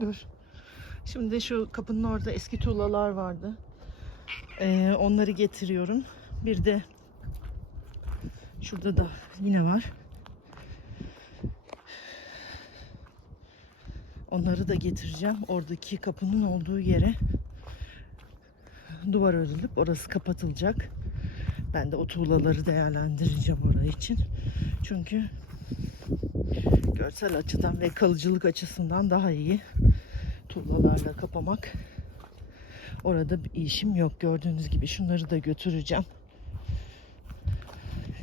Dur. Şimdi şu kapının orada eski tuğlalar vardı. Ee, onları getiriyorum. Bir de şurada da yine var. Onları da getireceğim. Oradaki kapının olduğu yere duvar örülüp orası kapatılacak. Ben de o tuğlaları değerlendireceğim orayı için. Çünkü görsel açıdan ve kalıcılık açısından daha iyi tuğlalarla kapamak. Orada bir işim yok. Gördüğünüz gibi şunları da götüreceğim.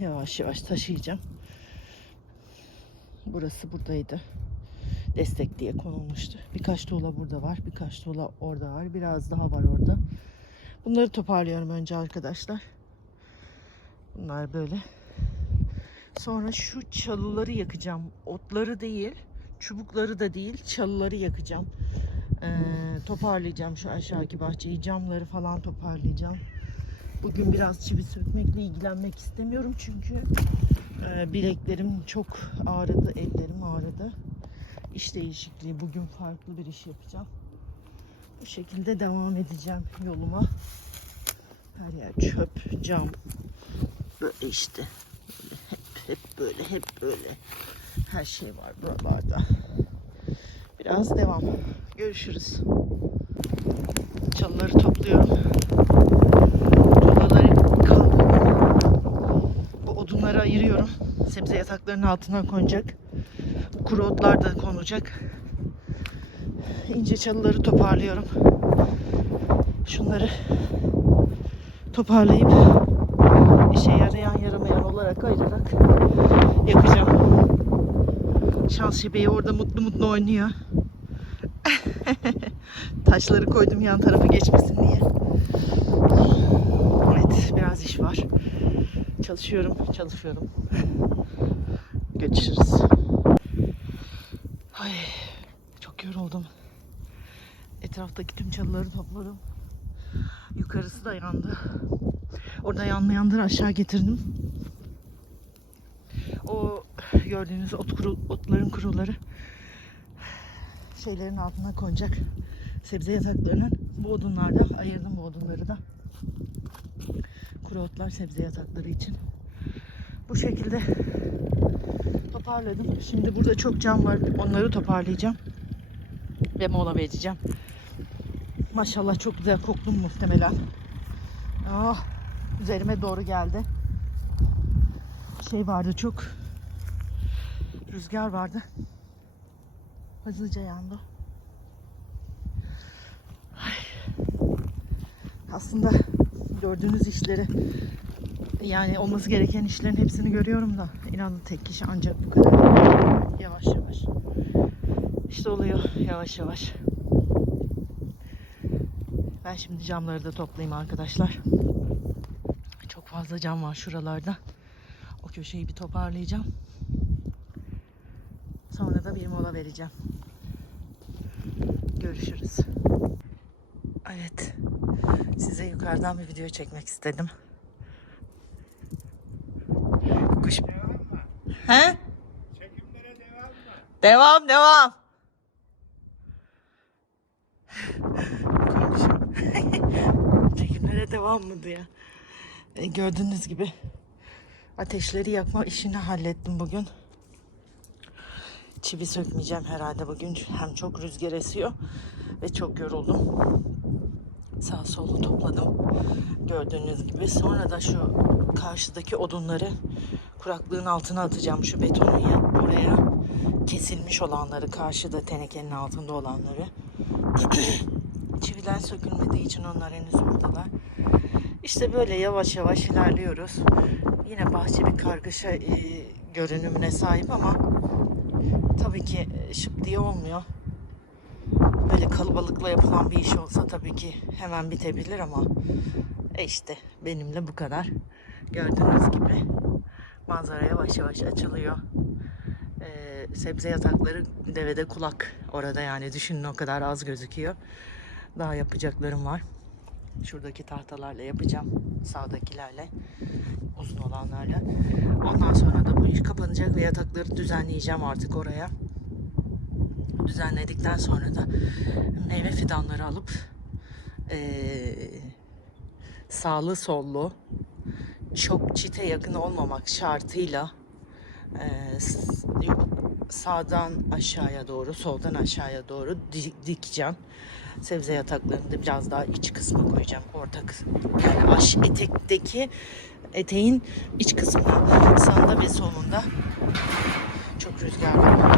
Yavaş yavaş taşıyacağım. Burası buradaydı. Destek diye konulmuştu. Birkaç tuğla burada var. Birkaç tuğla orada var. Biraz daha var orada. Bunları toparlıyorum önce arkadaşlar. Bunlar böyle. Sonra şu çalıları yakacağım. Otları değil, çubukları da değil, çalıları yakacağım. Ee, toparlayacağım şu aşağıki bahçeyi, camları falan toparlayacağım. Bugün biraz çivi sökmekle ilgilenmek istemiyorum çünkü e, bileklerim çok ağrıdı, ellerim ağrıdı. İş değişikliği, bugün farklı bir iş yapacağım. Bu şekilde devam edeceğim yoluma. Her yer çöp, cam. Böyle işte. Böyle hep, hep böyle, hep böyle. Her şey var buralarda. Biraz devam. Görüşürüz. Çalıları topluyorum. Tuğlaları kaldırıyorum. Bu odunları ayırıyorum. Sebze yataklarının altına konacak. Kuru otlar da konacak. İnce çalıları toparlıyorum. Şunları toparlayıp işe yarayan yaramayan olarak ayırarak yakacağım. Şans şebeği orada mutlu mutlu oynuyor. Taşları koydum yan tarafa geçmesin diye. Evet biraz iş var. Çalışıyorum, çalışıyorum. Görüşürüz. Ay, çok yoruldum. Etraftaki tüm çalıları topladım. Yukarısı da yandı. Orada yanlayanları aşağı getirdim. O gördüğünüz ot kuru, otların kuruları şeylerin altına konacak. Sebze yataklarının bu odunlarda ayırdım bu odunları da. Kuru otlar sebze yatakları için. Bu şekilde toparladım. Şimdi burada çok cam var. Onları toparlayacağım. Ve mola vereceğim. Maşallah çok güzel koktum muhtemelen. Ah, üzerime doğru geldi. Şey vardı çok. Rüzgar vardı. Hızlıca yandı. Aslında gördüğünüz işleri yani olması gereken işlerin hepsini görüyorum da inanın tek kişi ancak bu kadar. Yavaş yavaş. İşte oluyor yavaş yavaş. Ben şimdi camları da toplayayım arkadaşlar. Çok fazla cam var şuralarda. O köşeyi bir toparlayacağım. Sonra da bir mola vereceğim. Görüşürüz. Evet. Size yukarıdan bir video çekmek istedim. Kuş. He? Çekimlere devam mı? Devam devam. Çekimlere devam mı diye. E, gördüğünüz gibi ateşleri yakma işini hallettim bugün. Çivi sökmeyeceğim herhalde bugün. Hem çok rüzgar esiyor ve çok yoruldum. Sağ solu topladım. Gördüğünüz gibi. Sonra da şu karşıdaki odunları kuraklığın altına atacağım şu betonu ya oraya kesilmiş olanları karşıda tenekenin altında olanları çiviler sökülmediği için onlar henüz buradalar işte böyle yavaş yavaş ilerliyoruz yine bahçe bir kargaşa e, görünümüne sahip ama ki e, şıp diye olmuyor böyle kalabalıkla yapılan bir iş olsa tabii ki hemen bitebilir ama e işte benimle bu kadar gördüğünüz gibi manzara yavaş yavaş açılıyor. Ee, sebze yatakları devede kulak orada yani düşünün o kadar az gözüküyor. Daha yapacaklarım var. Şuradaki tahtalarla yapacağım. Sağdakilerle. Uzun olanlarla. Ondan sonra da bu iş kapanacak ve yatakları düzenleyeceğim artık oraya. Düzenledikten sonra da meyve fidanları alıp eee sağlı sollu çok çite yakın olmamak şartıyla s- sağdan aşağıya doğru, soldan aşağıya doğru di- dikeceğim. Sebze yataklarını da biraz daha iç kısmı koyacağım. Orta kısmı. Yani aş etekteki eteğin iç kısmı sağında ve solunda. Çok rüzgar var.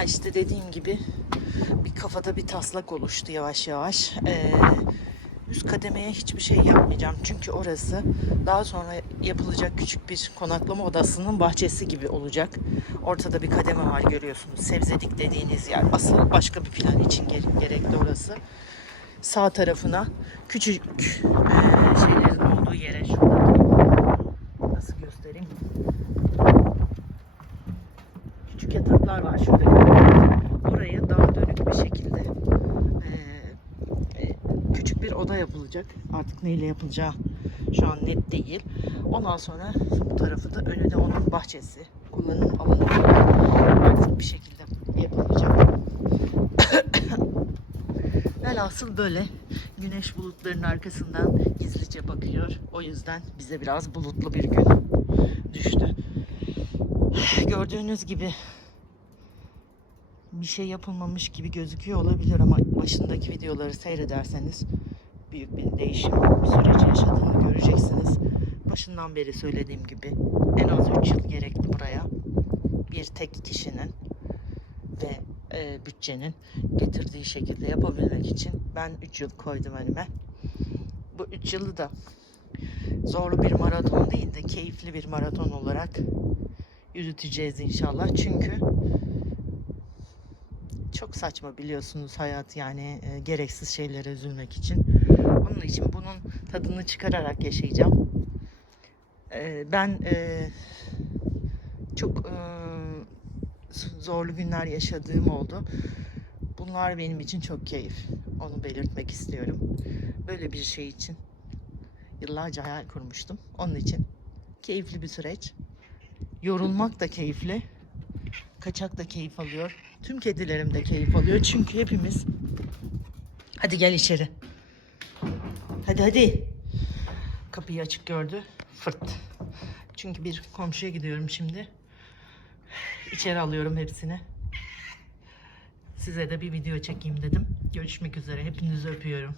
Ya işte dediğim gibi bir kafada bir taslak oluştu yavaş yavaş. Ee, üst kademeye hiçbir şey yapmayacağım. Çünkü orası daha sonra yapılacak küçük bir konaklama odasının bahçesi gibi olacak. Ortada bir kademe var görüyorsunuz. Sebzedik dediğiniz yer. Asıl başka bir plan için gere- gerekli orası. Sağ tarafına küçük e, şeylerin olduğu yere şuradaki nasıl göstereyim? Küçük yataklar var şurada. Oraya daha dönük bir şekilde e, e, küçük bir oda yapılacak. Artık neyle yapılacağı şu an net değil. Ondan sonra bu tarafı da önü de onun bahçesi. Kullanım alanı artık bir şekilde yapılacak. Velhasıl böyle güneş bulutların arkasından gizlice bakıyor. O yüzden bize biraz bulutlu bir gün düştü. Gördüğünüz gibi bir şey yapılmamış gibi gözüküyor olabilir ama başındaki videoları seyrederseniz büyük bir değişim süreci yaşadığını göreceksiniz. Başından beri söylediğim gibi en az 3 yıl gerekli buraya bir tek kişinin ve e, bütçenin getirdiği şekilde yapabilmek için ben 3 yıl koydum önüme. Bu 3 yılı da zorlu bir maraton değil de keyifli bir maraton olarak yürüteceğiz inşallah. Çünkü çok saçma biliyorsunuz hayat yani e, gereksiz şeylere üzülmek için. Onun için bunun tadını çıkararak yaşayacağım. E, ben e, çok e, zorlu günler yaşadığım oldu. Bunlar benim için çok keyif. Onu belirtmek istiyorum. Böyle bir şey için yıllarca hayal kurmuştum. Onun için keyifli bir süreç. Yorulmak da keyifli. Kaçak da keyif alıyor. Tüm kedilerim de keyif alıyor. Çünkü hepimiz... Hadi gel içeri. Hadi hadi. Kapıyı açık gördü. Fırt. Çünkü bir komşuya gidiyorum şimdi. İçeri alıyorum hepsini. Size de bir video çekeyim dedim. Görüşmek üzere. Hepinizi öpüyorum.